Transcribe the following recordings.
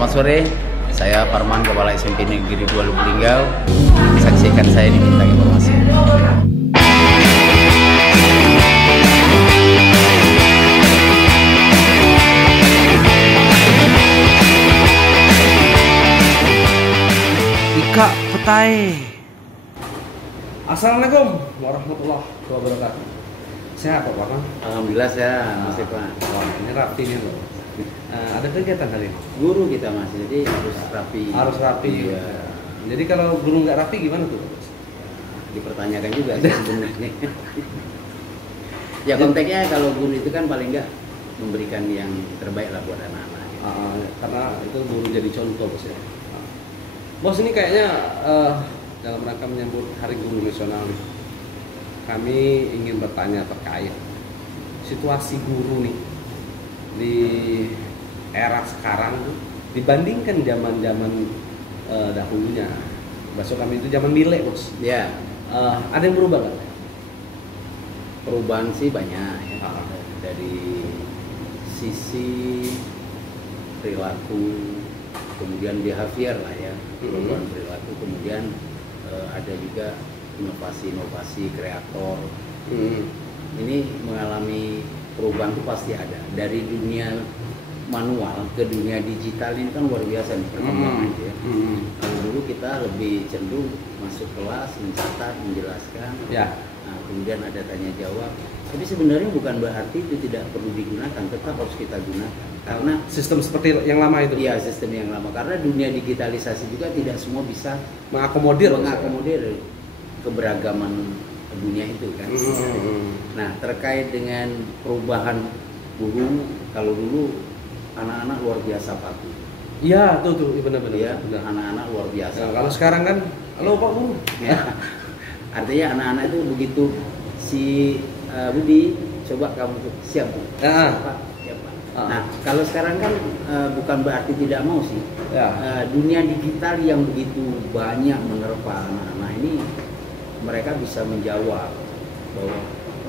Selamat sore, saya Parman, Kepala SMP Negeri 2 Lubuk Linggau. Saksikan saya di Bintang Informasi. Ika Petai. Assalamualaikum warahmatullahi wabarakatuh. Sehat Pak Parman? Alhamdulillah saya masih Pak. Wah, ini rapi nih loh. Ada kegiatan kali ini? Guru kita masih, jadi harus rapi. Harus rapi. Iya. Jadi kalau guru nggak rapi gimana tuh? Dipertanyakan juga sih sebenarnya. Ya konteksnya kalau guru itu kan paling nggak memberikan yang terbaik lah buat anak-anak. Karena itu guru jadi contoh bos ya. Bos, ini kayaknya dalam rangka menyambut Hari Guru Nasional nih, kami ingin bertanya terkait situasi guru nih di era sekarang tuh dibandingkan zaman-zaman dahulunya. Bahasa kami itu zaman milek bos. Ya, Ada yang berubah nggak? perubahan sih banyak ya. Dari sisi perilaku, kemudian behavior lah ya, perubahan perilaku, kemudian ada juga inovasi kreator. Ini mengalami perubahan itu pasti ada. Dari dunia manual ke dunia digital ini kan luar biasa nih perkembangannya ya. Kalau dulu kita lebih cenderung masuk kelas, mencatat, menjelaskan. Ya. Nah, kemudian ada tanya jawab. Tapi sebenarnya bukan berarti itu tidak perlu digunakan, tetap harus kita gunakan. Karena Sistem seperti yang lama itu. iya, sistem yang lama. Karena dunia digitalisasi juga tidak semua bisa Mengakomodir. keberagaman dunia itu kan. Nah, terkait dengan perubahan guru, kalau dulu anak-anak luar biasa patuh. Iya, tuh, benar-benar. Ya, Benar. anak-anak luar biasa. Nah, kalau sekarang kan, halo Pak Guru. Ya. Artinya anak-anak itu begitu si Budi, coba kamu siap Bu? Ya. Pak, siap Pak. Nah, kalau sekarang kan bukan berarti tidak mau sih. Ya. Dunia digital yang begitu banyak menerpa anak-anak ini, mereka bisa menjawab bahwa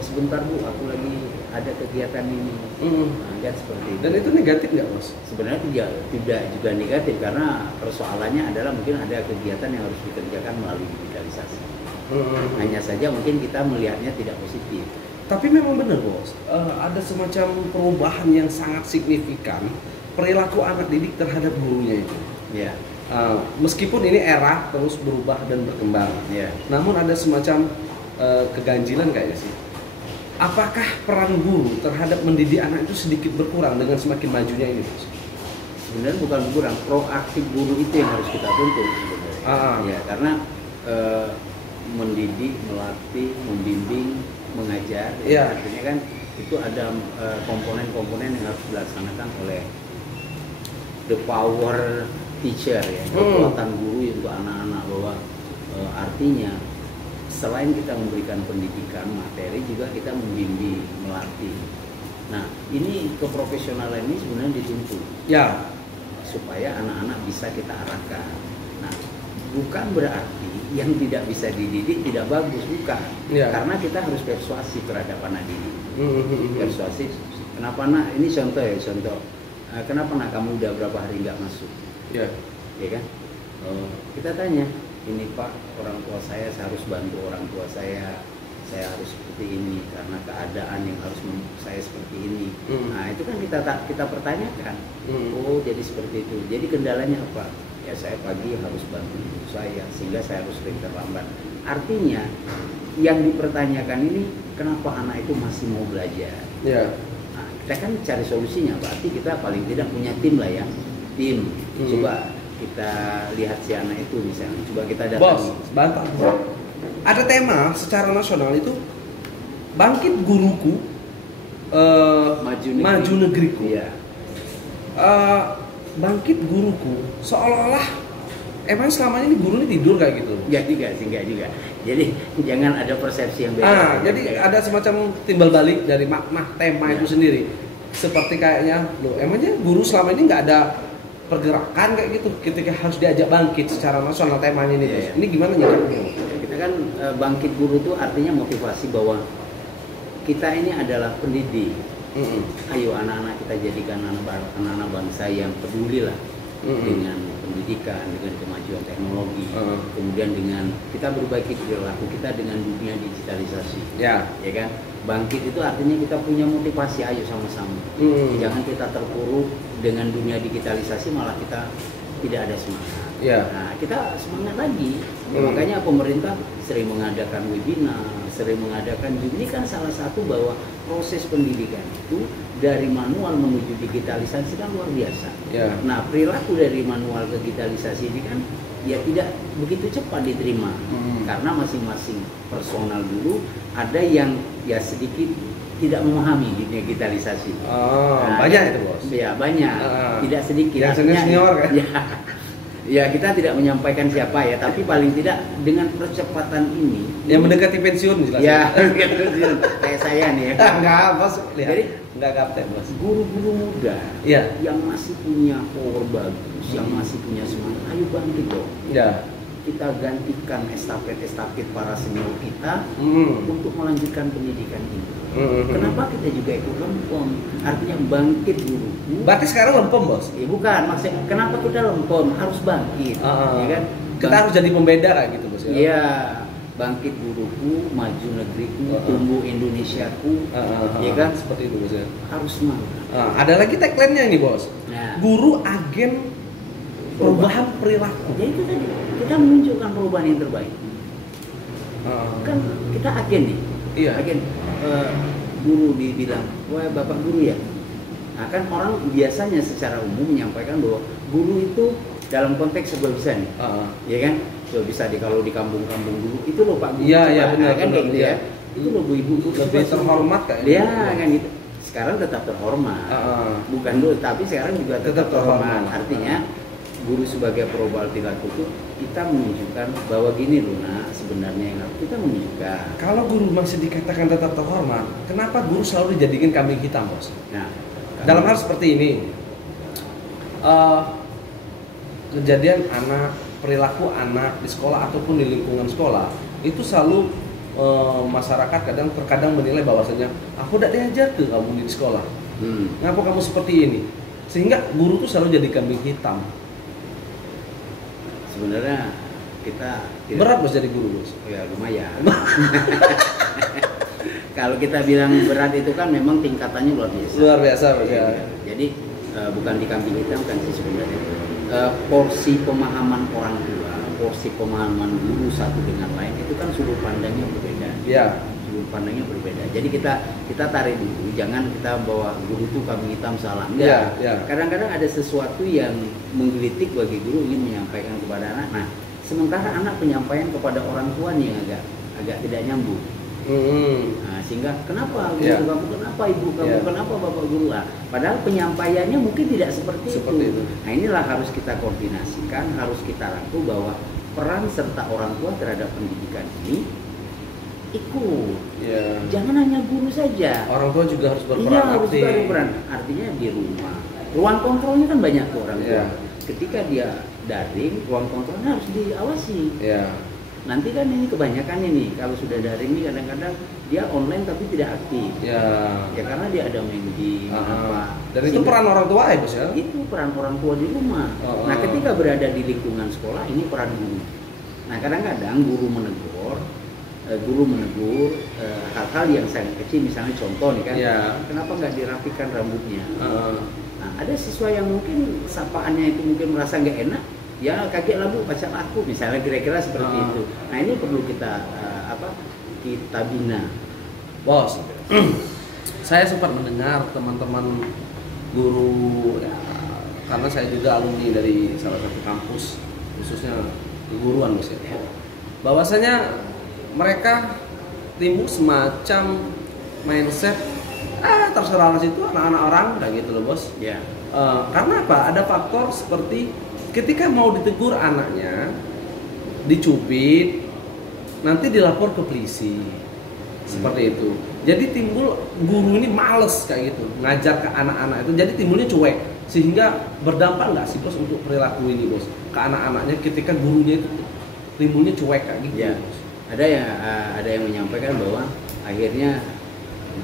sebentar Bu, aku lagi ada kegiatan ini. Nah, kan seperti itu. Dan itu negatif nggak bos? Sebenarnya tidak juga negatif, karena persoalannya adalah mungkin ada kegiatan yang harus dikerjakan melalui digitalisasi. Hanya saja mungkin kita melihatnya tidak positif. Tapi memang benar bos, ada semacam perubahan yang sangat signifikan perilaku anak didik terhadap gurunya itu. Ya, Meskipun ini era terus berubah dan berkembang, ya. namun ada semacam keganjilan kayaknya sih. Apakah peran guru terhadap mendidik anak itu sedikit berkurang dengan semakin majunya ini bos? Sebenarnya bukan kurang, proaktif guru itu yang harus kita tuntut sebenarnya. Ya, karena mendidik, melatih, membimbing, mengajar, Ya. artinya kan itu ada komponen-komponen yang harus dilaksanakan oleh the power teacher ya, kekuatan guru untuk anak-anak, bahwa artinya selain kita memberikan pendidikan materi, juga kita membimbing, melatih. Nah, ini keprofesionalan ini sebenarnya dituntut. Ya. Supaya anak-anak bisa kita arahkan. Nah, bukan berarti yang tidak bisa dididik tidak bagus, bukan. Ya. Karena kita harus persuasi terhadap anak didik. Persuasi. Kenapa nak? Ini contoh ya, contoh. Kenapa nak kamu udah berapa hari nggak masuk? Ya. Ya kan? Kita tanya, ini Pak, orang tua saya harus bantu orang tua saya harus seperti ini karena keadaan yang harus saya seperti ini. Nah, itu kan kita pertanyakan. Oh, jadi seperti itu. Jadi kendalanya apa? Ya, saya pagi harus bantu ibu saya sehingga saya harus sering terlambat. Artinya yang dipertanyakan ini, kenapa anak itu masih mau belajar? Ya. Nah, kita kan cari solusinya. Berarti kita paling tidak punya tim lah ya. Tim. Coba kita lihat si anak itu misalnya. Coba kita datangi. Bos, sebentar. Ada tema secara nasional itu bangkit guruku, maju negeriku. Iya. Bangkit guruku, seolah-olah emang selama ini guru ini tidur kayak gitu. Enggak juga. Jadi jangan ada persepsi yang beda. Jadi ada semacam timbal balik dari makna tema itu sendiri. Seperti kayaknya, loh emangnya guru selama ini nggak ada pergerakan kayak gitu ketika harus diajak bangkit secara nasional temanya ini. Iya. Ini gimana nyikapnya? Kita kan bangkit guru itu artinya motivasi bahwa kita ini adalah pendidik. Ayo anak-anak kita jadikan anak-anak bangsa yang peduli lah dengan pendidikan, dengan kemajuan teknologi, kemudian dengan kita berbaiki perilaku kita dengan dunia digitalisasi, ya kan? Bangkit itu artinya kita punya motivasi, ayo sama-sama. Jangan kita terpuruk dengan dunia digitalisasi malah kita tidak ada semangat. Nah, kita semangat lagi. Makanya pemerintah sering mengadakan webinar, sering mengadakan ini kan salah satu bahwa proses pendidikan itu dari manual menuju digitalisasi kan luar biasa. Nah, perilaku dari manual ke digitalisasi ini kan ya tidak begitu cepat diterima karena masing-masing personal guru ada yang ya sedikit tidak memahami dunia digitalisasi. Banyak itu bos? Ya banyak, tidak sedikit. Yang senior kan? Ya kita tidak menyampaikan siapa ya, tapi paling tidak dengan percepatan ini yang mendekati pensiun jelas. Ya, kayak saya nih ya. Enggak, bos. Jadi enggak kapten, bos. Guru-guru muda yang masih punya power bagus, yang masih punya semangat, ayo bangkit dong. Kita gantikan estafet-estafet para senior kita untuk melanjutkan pendidikan ini. Kenapa kita juga ikut lempem? Artinya bangkit dulu. Berarti sekarang lempem, bos? Bukan, maksudnya kenapa kita lempem? Harus bangkit, ya kan? Kita harus jadi pembeda kayak gitu, bos. Iya, bangkit guruku, maju negeriku, tumbuh Indonesiaku, ya kan? Seperti itu, bos. Harus semangat. Ada lagi tagline-nya ini, bos. Guru agen perubahan perilaku. Ya itu tadi, kita menunjukkan perubahan yang terbaik. Kan kita agen nih. Agen. Guru dibilang, wah bapak guru ya. Nah kan orang biasanya secara umum menyampaikan bahwa guru itu dalam konteks sebuah bisa nih, ya kan? Sebuah bisa kalau di kampung-kampung dulu itu loh pak guru. Iya benar kan kayak gitu ya. Itu loh ibu lebih terhormat kan? Ya kan gitu. Sekarang tetap terhormat, bukan dulu, tapi sekarang juga tetap terhormat. Artinya guru sebagai perubahan perilaku itu kita menunjukkan bahwa gini loh nak, sebenarnya yang harus kita menunjukkan. Kalau guru masih dikatakan tetap terhormat, kenapa guru selalu dijadikan kambing hitam, bos? Nah, dalam hal seperti ini, kejadian anak, perilaku anak di sekolah ataupun di lingkungan sekolah itu selalu masyarakat terkadang menilai bahwasanya aku tidak diajar ke kamu di sekolah, ngapa kamu seperti ini, sehingga guru tuh selalu jadi kambing hitam. Sebenarnya kita berat bos jadi guru, bos. Ya lumayan. Kalau kita bilang berat itu kan memang tingkatannya luar biasa. Luar biasa, bos. Jadi bukan di kambing hitam kan sih sebenarnya. Porsi pemahaman orang tua, porsi pemahaman guru satu dengan lain itu kan sudut pandangnya berbeda. Sudut pandangnya berbeda. Jadi kita tarik dulu, jangan kita bawa guru itu kambing hitam salah. Enggak. Kadang-kadang ada sesuatu yang menggelitik bagi guru ingin menyampaikan kepada anak. Nah, sementara anak penyampaian kepada orang tua yang agak tidak nyambung. Nah, sehingga kenapa guru kamu, kenapa ibu kamu, kenapa bapak guru? Padahal penyampaiannya mungkin tidak seperti itu. Nah, inilah harus kita koordinasikan, harus kita rangkul bahwa peran serta orang tua terhadap pendidikan ini ikut. Jangan hanya guru saja. Orang tua juga harus berperan aktif. Harus berperan. Artinya di rumah. Ruang kontrolnya kan banyak tuh orang tua. Ketika dia daring, ruang kontrolnya harus diawasi. Nanti kan ini kebanyakannya nih, kalau sudah daring ini kadang-kadang dia online tapi tidak aktif. Ya karena dia ada main game apa. Dan itu peran orang tua ya, bos ya? Itu peran orang tua di rumah. Nah, ketika berada di lingkungan sekolah ini peran guru. Nah, kadang-kadang guru menegur hal-hal yang sangat kecil, misalnya contoh nih kan, kenapa nggak dirapikan rambutnya? Nah, ada siswa yang mungkin sapaannya itu mungkin merasa nggak enak, ya kakek labu pacar aku, misalnya kira-kira seperti itu. Nah, ini perlu kita kita bina. Bos, saya sempat mendengar teman-teman guru ya, karena saya juga alumni dari salah satu kampus khususnya keguruan, bos ya. Bahwasanya mereka timbul semacam mindset terserah situ anak-anak orang kayak gitu loh, bos. Karena apa? Ada faktor seperti ketika mau ditegur anaknya, dicubit, nanti dilapor ke polisi, seperti itu. Jadi timbul guru ini males kayak gitu ngajar ke anak-anak itu. Jadi timbulnya cuek, sehingga berdampak nggak sih, bos, untuk perilaku ini, bos, ke anak-anaknya ketika gurunya itu timbulnya cuek kayak gitu. Ada yang menyampaikan bahwa akhirnya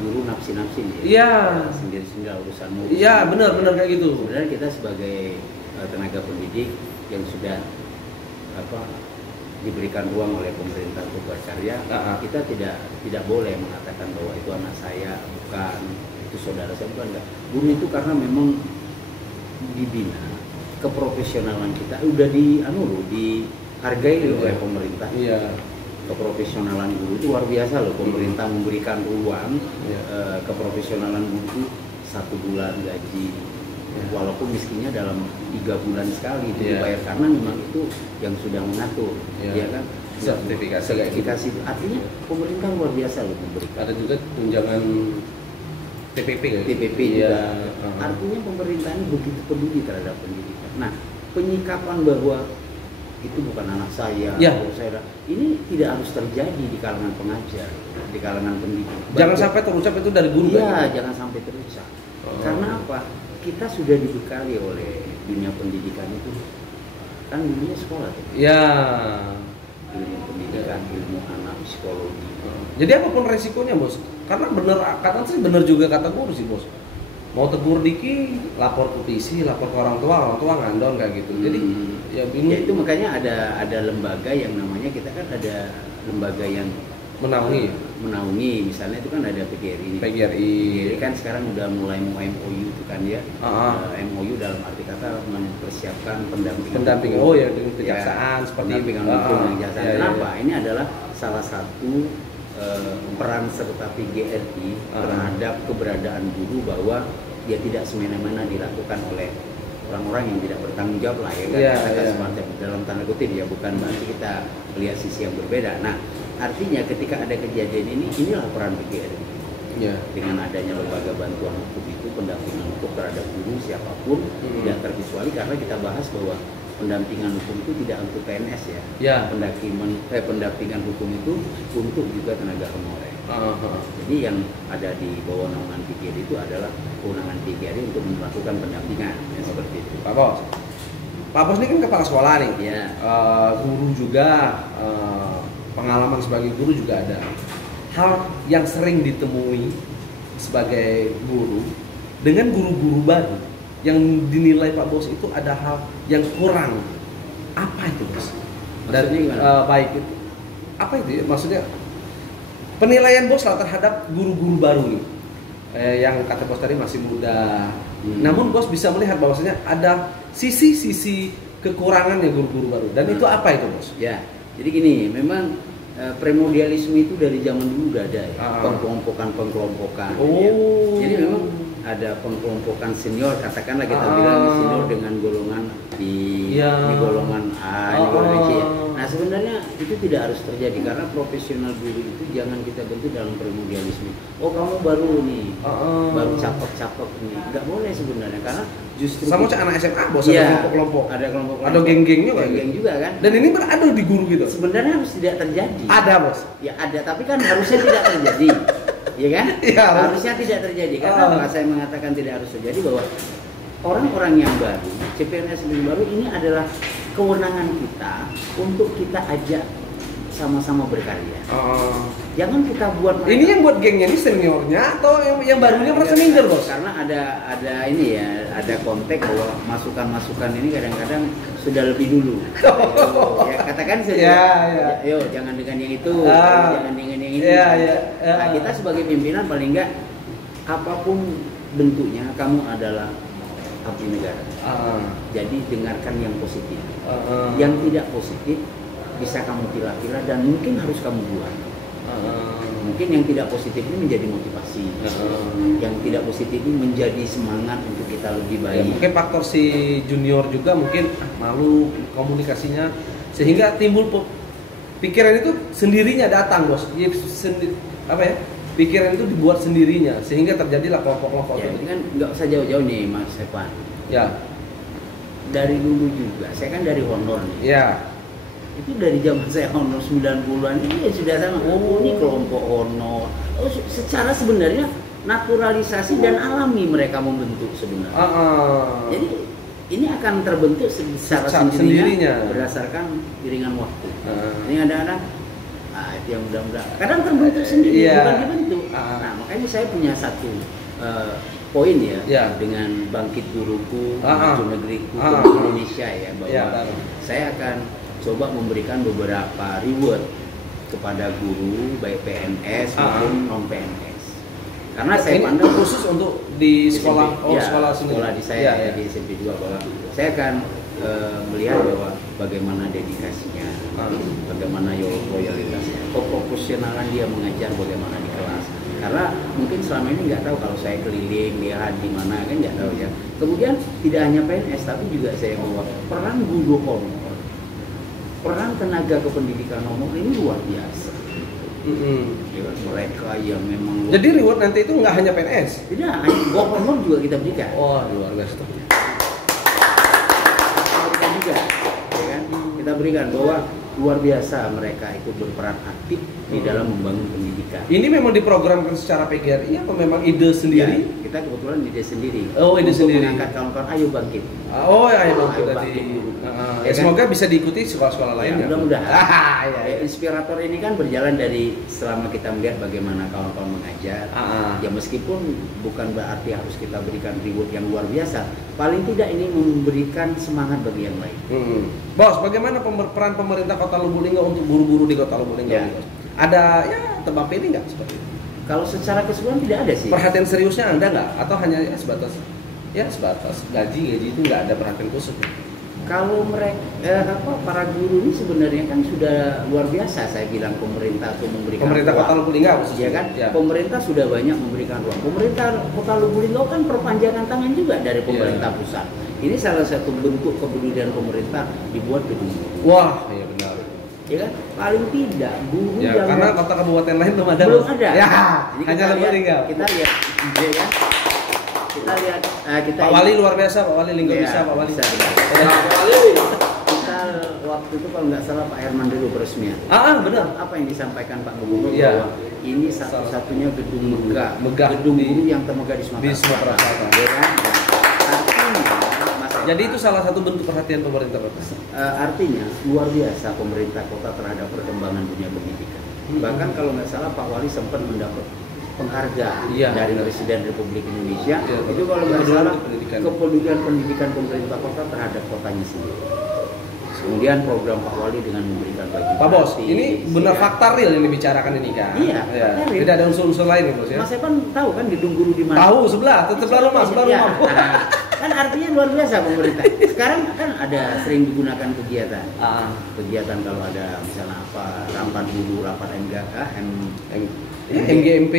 guru nafsi-nafsi sendiri-sendiri urusanmu. Benar kayak gitu. Sebenarnya kita sebagai tenaga pendidik yang sudah diberikan ruang oleh pemerintah untuk berkarya, kita tidak boleh mengatakan bahwa itu anak saya, bukan, itu saudara saya, bukan, enggak. Guru itu karena memang dibina, keprofesionalan kita udah dihargai oleh pemerintah. Iya. Keprofesionalan guru itu luar biasa loh. Pemerintah memberikan ruang. Keprofesionalan guru itu 1 bulan gaji, walaupun miskinnya dalam 3 bulan sekali itu dibayar, karena memang itu yang sudah mengatur, ya kan, sertifikasi. Artinya pemerintah luar biasa loh memberikan. Ada juga tunjangan TPP juga. Artinya pemerintah ini begitu peduli terhadap pendidikan. Nah, penyikapan bahwa itu bukan anak saya, saya, ini tidak harus terjadi di kalangan pengajar, di kalangan pendidik. Jangan sampai terucap itu dari guru. Jangan sampai terucap. Karena apa? Kita sudah dibekali oleh dunia pendidikan itu, kan dulunya sekolah tuh. Ilmu pendidikan, ilmu anak, psikologi. Jadi apapun resikonya, Bos. Karena benar juga kata guru sih, Bos. Mau tegur dikit, lapor ke PC, lapor ke orang tua ngandon kayak gitu. Jadi ya itu makanya ada lembaga yang namanya, kita kan ada lembaga yang menaungi, misalnya itu kan ada PGRI. PGRI kan sekarang udah mulai mau MOU itu kan ya. MOU dalam arti kata mempersiapkan pendampingan. Dengan kejaksaan seperti pendampingan hukum yang jaksa. Kenapa? Ini adalah salah satu peran serta PGRI terhadap keberadaan guru, bahwa dia tidak semena-mena dilakukan oleh orang-orang yang tidak bertanggung jawab lah ya, semacam dalam tanda kutip ya, bukan berarti kita lihat sisi yang berbeda. Nah, artinya ketika ada kejadian inilah peran PGRI. Dengan adanya lembaga bantuan hukum itu, pendampingan hukum terhadap guru siapapun, tidak terkecuali, karena kita bahas bahwa pendampingan hukum itu tidak untuk PNS ya. Pendampingan hukum itu untuk juga tenaga honorer. Jadi yang ada di bawah naungan PGRI itu adalah kewenangan PGRI untuk melakukan pendampingan seperti itu. Pak Bos ini kan kepala sekolah nih. Guru juga, pengalaman sebagai guru juga ada. Hal yang sering ditemui sebagai guru dengan guru-guru baru yang dinilai Pak Bos itu ada hal yang kurang. Apa itu, Bos? Maksudnya gimana? Baik itu. Apa itu ya? Maksudnya penilaian Bos lah terhadap guru-guru baru nih. Yang kata Bos tadi masih muda. Namun Bos bisa melihat bahwasanya ada sisi-sisi kekurangannya guru-guru baru. Dan itu apa itu, Bos? Ya. Jadi gini, memang primordialisme itu dari zaman dulu udah ada ya. Pengkelompokan. Ya. Jadi memang ada pengkelompokan senior, katakanlah kita bilang senior dengan golongan di golongan A, di golongan C. Nah, sebenarnya itu tidak harus terjadi, karena profesional guru itu jangan kita bentuk dalam primordialisme. Oh, kamu baru nih, baru capek-capek nih, nggak boleh sebenarnya, karena justru sama anak SMA, Bos, ada kelompok-kelompok, ada geng-geng juga kan. Dan ini beradu di guru gitu. Sebenarnya harus tidak terjadi. Ada, Bos. Ya ada, tapi kan harusnya tidak terjadi. Ya kan? Harusnya tidak terjadi. Karena saya mengatakan tidak harus terjadi, bahwa orang-orang yang baru, CPNS yang baru ini adalah kewenangan kita untuk kita ajak sama-sama berkarya. Jangan kita buat mereka. Ini yang buat gengnya ini seniornya atau yang barunya merasa minder, Bos? Karena ada ini ya, ada konteks bahwa masukan-masukan ini kadang-kadang sudah lebih dulu. Ya katakan saja. Yo, jangan dengan yang itu, jangan dengan yang ini. Nah, kita sebagai pimpinan paling enggak apapun bentuknya, kamu adalah abdi negara. Jadi dengarkan yang positif. Yang tidak positif bisa kamu pilah-pilah dan mungkin harus kamu buang. Mungkin yang tidak positif ini menjadi motivasi, yang tidak positif ini menjadi semangat untuk kita lebih baik. Mungkin faktor si junior juga mungkin malu komunikasinya, sehingga timbul pikiran itu sendirinya datang, Bos. Pikiran itu dibuat sendirinya, sehingga terjadilah kelompok-kelompok. Ya, ini kan nggak usah jauh-jauh nih, Mas Evan. Dari dulu juga, saya kan dari honor nih. Itu dari zaman saya honor 90-an ini sudah sama. Ini kelompok honor. Secara sebenarnya naturalisasi dan alami mereka membentuk sebenarnya. Jadi ini akan terbentuk secara sendirinya berdasarkan iringan waktu. Ini ada-ada. Itu yang mudah-mudahan. Kadang terbentuk sendiri, bukan dibentuk. Nah, makanya saya punya satu poin ya, Ya. dengan Bangkit Guruku, Ah, ah. Maju Negeriku, Ah, Tumbuh ah. Indonesia ya, bahwa Ya, tahu. saya akan coba memberikan beberapa reward kepada guru baik PNS Ah, ah. maupun non PNS. Karena saya Ini pandang khusus untuk di sekolah, SMP, ya, sekolah sendiri. sekolah di saya Ya, ya, ya. di SMP juga, bahwa saya akan melihat bahwa bagaimana dedikasinya, bagaimana loyalitasnya, keprofesionalan dia mengajar bagaimana di kelas. Karena mungkin selama ini nggak tahu, kalau saya keliling lihat di mana kan nggak tahu ya. Kemudian tidak hanya PNS tapi juga saya bahwa peran guru honor, peran tenaga kependidikan honor ini luar biasa. Ya, mereka yang memang Jadi reward nanti itu nggak hanya PNS. tidak hanya guru honor juga kita berikan. Oh, luar biasa. Kita juga, ya kan? Kita berikan bahwa luar biasa mereka itu berperan aktif di dalam membangun pendidikan. Ini memang diprogramkan secara PGRI apa memang ide sendiri? Ya, kita kebetulan ide sendiri. Oh, ide untuk sendiri. mengangkat kawan-kawan, ayo bangkit. Oh ya, emang Ayo tadi. bangkit dulu. Ya, semoga bisa diikuti sekolah-sekolah Ya, lainnya. mudah-mudahan. Ya, Ya, inspirator ini kan berjalan dari selama kita melihat bagaimana kawan-kawan mengajar. Ya meskipun bukan berarti harus kita berikan reward yang luar biasa, paling tidak ini memberikan semangat bagi yang lain. Bos, bagaimana peran pemerintah Kota Lubulingga untuk guru-guru di Kota Lubulingga? Ya. Bos? Ada ya tebak pilih nggak seperti itu? Kalau secara keseluruhan tidak ada sih. Perhatian seriusnya ada nggak? Atau hanya sebatas gaji itu nggak ada perhatian khusus? Kalau mereka para guru ini sebenarnya kan sudah luar biasa, saya bilang pemerintah untuk memberikan Pemerintah ruang. Kota Lubulingga khususnya, Ya kan? ya. Pemerintah sudah banyak memberikan ruang. Pemerintah Kota Lubulingga kan perpanjangan tangan juga dari pemerintah pusat. Ini salah satu bentuk kepedulian pemerintah dibuat gedung. Wah, iya benar. Ya kan? Paling tidak guru Ya, yang karena kota kabupaten lain belum ada. belum Bos. ada. Ya, Jadi hanya Lubulingga. kita lihat, ya kan? Kita lihat, kita Pak Wali luar biasa, Pak Wali Linggo Ya, bisa, Pak Wali. bisa. Pak Wali. Kita waktu itu kalau nggak salah Pak Herman dulu peresmian. Benar. Apa yang disampaikan Pak Gubernur Iya. bahwa ini satu-satunya gedung megah di- gedung guru yang termegah di di Sumatera Selatan. Ya kan? Artinya, Mas Eva, Jadi itu salah satu bentuk perhatian pemerintah kota. artinya luar biasa pemerintah kota terhadap perkembangan dunia pendidikan. Bahkan kalau nggak salah Pak Wali sempat mendapat penghargaan Iya, dari benar. Presiden Republik Indonesia. Iya, Itu kalau nggak kepedulian salah pendidikan. kepedulian pendidikan pemerintah kota terhadap kotanya sendiri. Kemudian program Pak Wali dengan memberikan baju Pak Bos, gratis, ini benar ya. fakta real yang dibicarakan ini kan? Iya, Ya. fakta real. Tidak ada unsur-unsur lain ya Bos ya? Mas Evan tahu kan gedung guru di mana? Tahu sebelah rumah, sebelah Iya. rumah. Nah, kan artinya luar biasa pemerintah. Sekarang kan ada sering digunakan kegiatan. Kegiatan kalau ada misalnya apa, rapat guru, rapat MGMP,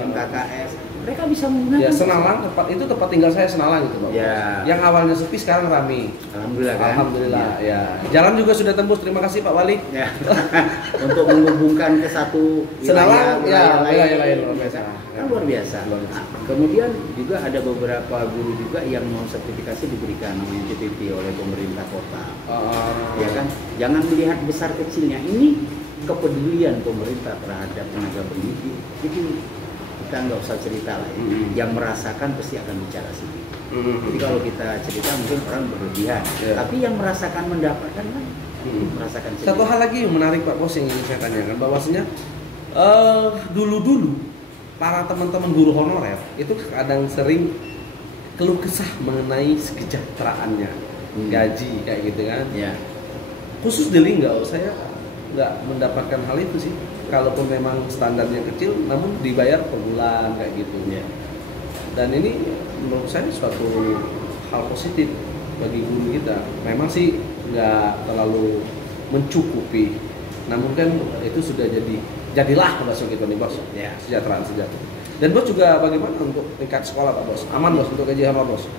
MKKS, mereka bisa menggunakan. ya Senalang, tempat tinggal saya Senalang gitu Pak. Ya. Yang awalnya sepi sekarang ramai. Alhamdulillah kan. Alhamdulillah ya. Jalan juga sudah tembus. Terima kasih Pak Wali. Ya. Untuk menghubungkan ke satu Senalang, ya, wilayah lain luar ya biasa. kan luar biasa. Nah, kemudian juga ada beberapa guru juga yang mau sertifikasi diberikan namanya TPP oleh pemerintah kota. Ya kan, jangan melihat besar kecilnya. Ini kepedulian pemerintah terhadap tenaga pendidik itu kita nggak usah cerita lah ya. Yang merasakan pasti akan bicara sendiri. Jadi kalau kita cerita mungkin orang berlebihan, tapi yang merasakan mendapatkan kan merasakan sendiri. Satu hal lagi yang menarik Pak Bos yang ingin saya tanyakan, bahwasanya dulu para teman-teman guru honorer itu kadang sering keluh kesah mengenai kesejahteraannya, gaji kayak gitu kan. Ya. Khusus di Linggau saya nggak mendapatkan hal itu sih. Kalaupun memang standarnya kecil, namun dibayar per bulan kayak gitu. Ya. Dan ini menurut saya suatu hal positif bagi guru kita. Memang sih nggak terlalu mencukupi, namun kan itu sudah jadilah bahasa kita nih Bos. Ya. Kesejahteraan. Dan Bos juga bagaimana untuk tingkat sekolah Pak Bos? Aman Bos untuk gaji sama Bos?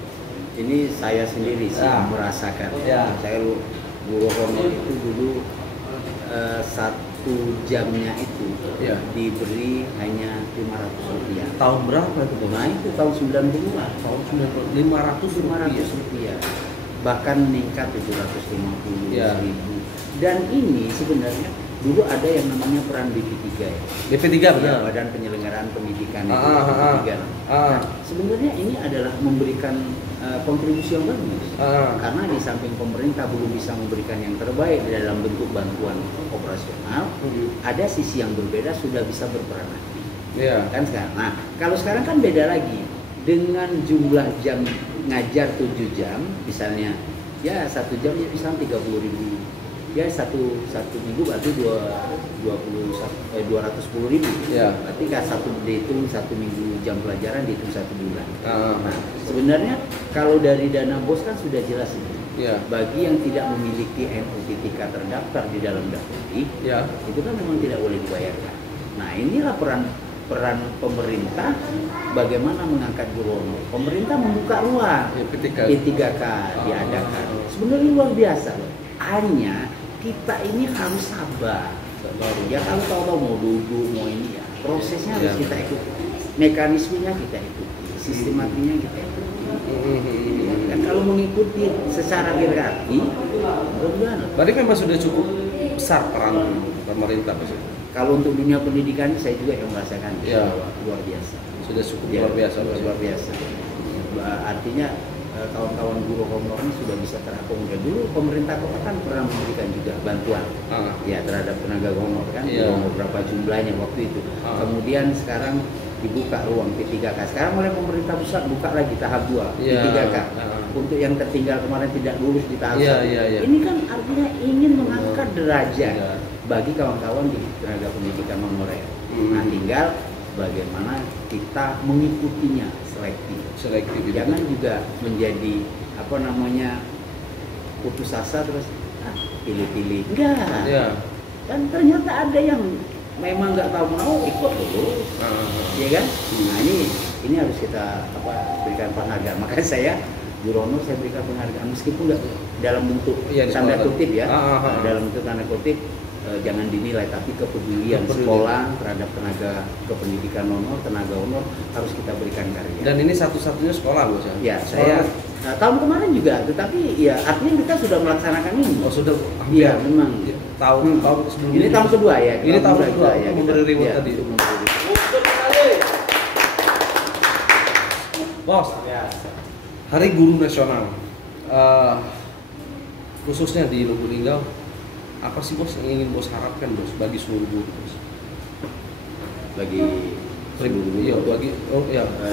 Ini saya sendiri sih Ya. merasakan. Ya. Saya guru honor itu dulu 1 jamnya itu Ya. diberi hanya Rp500. Tahun berapa itu Bos? Nah itu tahun 90-an. Tahun 90, 500 rupiah. Bahkan meningkat 750 Ya. ribu. Dan ini sebenarnya dulu ada yang namanya peran BP3 ya. BP3 Ya, benar. Badan Penyelenggaraan Pendidikan itu, Ah, ah, ah. BP3. Ah. Nah, sebenarnya ini adalah memberikan kontribusi yang bagus. Ah. Karena di samping pemerintah belum bisa memberikan yang terbaik dalam bentuk bantuan operasional, ada sisi yang berbeda sudah bisa berperan aktif. Iya. Kan sekarang. Nah, kalau sekarang kan beda lagi. dengan jumlah jam ngajar 7 jam, misalnya ya 1 jam ya bisa 30.000, ya satu minggu berarti 210.000 ya. Berarti kan dihitung 1 minggu jam pelajaran dihitung 1 bulan. Nah sebenarnya kalau dari dana BOS kan sudah jelas itu. Ya. Bagi yang tidak memiliki NUPTK terdaftar di dalam Dapodi, ya, itu kan memang tidak boleh dibayarkan. Nah inilah peran pemerintah bagaimana mengangkat guru honor. Pemerintah membuka ruang ya, P3K diadakan. Sebenarnya luar biasa loh. Hanya kita ini harus sabar. Ya kalau tahu mau duduk mau ini ya prosesnya harus kita ikuti, mekanismenya kita ikuti, sistematiknya kita ikuti. Dan kalau mengikuti secara hierarki, berarti memang sudah cukup besar peran pemerintah, Mas. Kalau untuk dunia pendidikan saya juga yang merasakan ya, luar biasa. Sudah cukup ya, luar biasa. Artinya kawan-kawan guru honor ini sudah bisa terakomodir. Dulu pemerintah kota kan pernah memberikan juga bantuan ya terhadap tenaga honor kan, berapa jumlahnya waktu itu. Kemudian sekarang dibuka ruang P3K. Sekarang oleh pemerintah pusat buka lagi tahap 2 P3K. Untuk yang tertinggal kemarin tidak lulus di tahap 1. Ini kan artinya ingin mengangkat derajat bagi kawan-kawan di tenaga pendidikan honorer. Nah, tinggal bagaimana kita mengikutinya selektif. Jangan juga menjadi putus asa terus pilih-pilih. Enggak. Dan ternyata ada yang memang nggak tahu mau ikut dulu, ya kan? Nah ini harus kita berikan penghargaan. Makanya saya guru honor saya berikan penghargaan meskipun nggak dalam bentuk tanda kutip ya, dalam bentuk tanda kutip jangan dinilai, tapi kepedulian sekolah terhadap tenaga kependidikan honor, tenaga honor harus kita berikan karya. Dan ini satu-satunya sekolah, Bos ya? Saya tahun kemarin juga, tetapi ya artinya kita sudah melaksanakan ini. Oh sudah? Iya memang. Tahun sebelumnya. Ini tahun kedua ya. Ini tahun kedua ya. Memberi reward tadi. Bos, Hari Guru Nasional, khususnya di Lubuk Linggau, apa sih Bos yang ingin Bos harapkan Bos bagi seluruh guru Bos?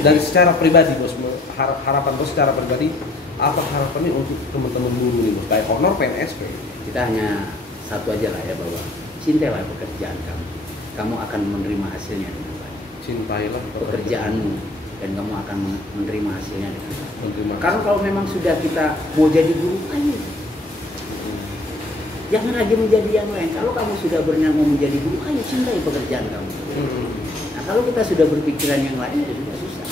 Dan secara pribadi Bos, harapan Bos secara pribadi, apa harapannya untuk teman-teman guru nih Bos, baik honor, PNS, Kita hanya satu aja lah ya, bahwa cintailah pekerjaan kamu akan menerima hasilnya dengan baik. Cintailah pekerjaanmu dan kamu akan menerima hasilnya dengan baik. Karena kalau memang sudah kita mau jadi guru, ayo. Jangan lagi menjadi yang lain. Kalau kamu sudah berniat mau menjadi guru, ayo cintai pekerjaan kamu. Nah, kalau kita sudah berpikiran yang lain, itu sudah susah.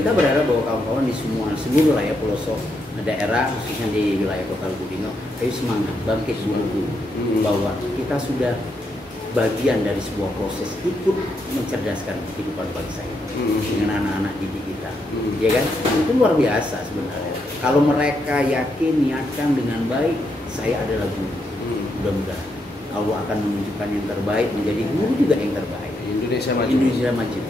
Kita berharap bahwa kawan-kawan di seluruh wilayah pelosok daerah, khususnya di wilayah Kota Lubuk Linggau, ayo semangat, bangkit guru-guru, bahwa kita sudah bagian dari sebuah proses ikut mencerdaskan kehidupan bangsa ini dengan anak-anak didik kita, ya kan? Itu luar biasa sebenarnya. Kalau mereka yakin, niatkan dengan baik, saya adalah guru. Mudah-mudahan Allah akan menunjukkan yang terbaik, menjadi guru juga yang terbaik. Indonesia maju.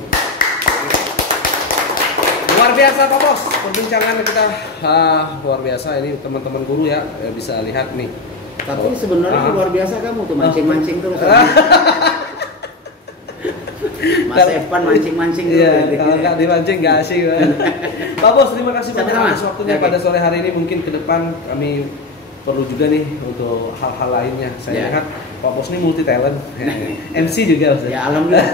Luar biasa Pak Bos, perbincangan kita luar biasa. Ini teman-teman guru ya bisa lihat nih. Tapi sebenarnya luar biasa kamu tuh mancing-mancing terus. Mas Evan mancing-mancing terus. Iya, kalau nggak dimancing nggak asik. Pak Bos, terima kasih banyak atas waktunya pada sore hari ini. Mungkin ke depan kami perlu juga nih untuk hal-hal lainnya. Saya lihat Pak Bos ini multi talent, MC juga. Ya alhamdulillah.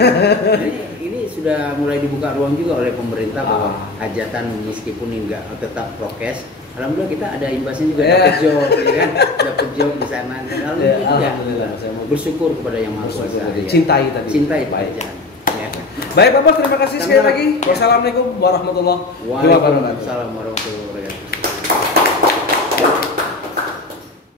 Ini sudah mulai dibuka ruang juga oleh pemerintah bahwa hajatan meskipun enggak tetap prokes. Alhamdulillah kita ada imbasnya juga, dapat job, ya kan? Dapat job di sana. Alhamdulillah. Saya mau bersyukur kepada Yang Maha Kuasa. Cintai pekerjaan. Ya. Baik Pak Bos, terima kasih sekali lagi. Wassalamualaikum warahmatullahi wabarakatuh. Waalaikumsalam warahmatullahi wabarakatuh.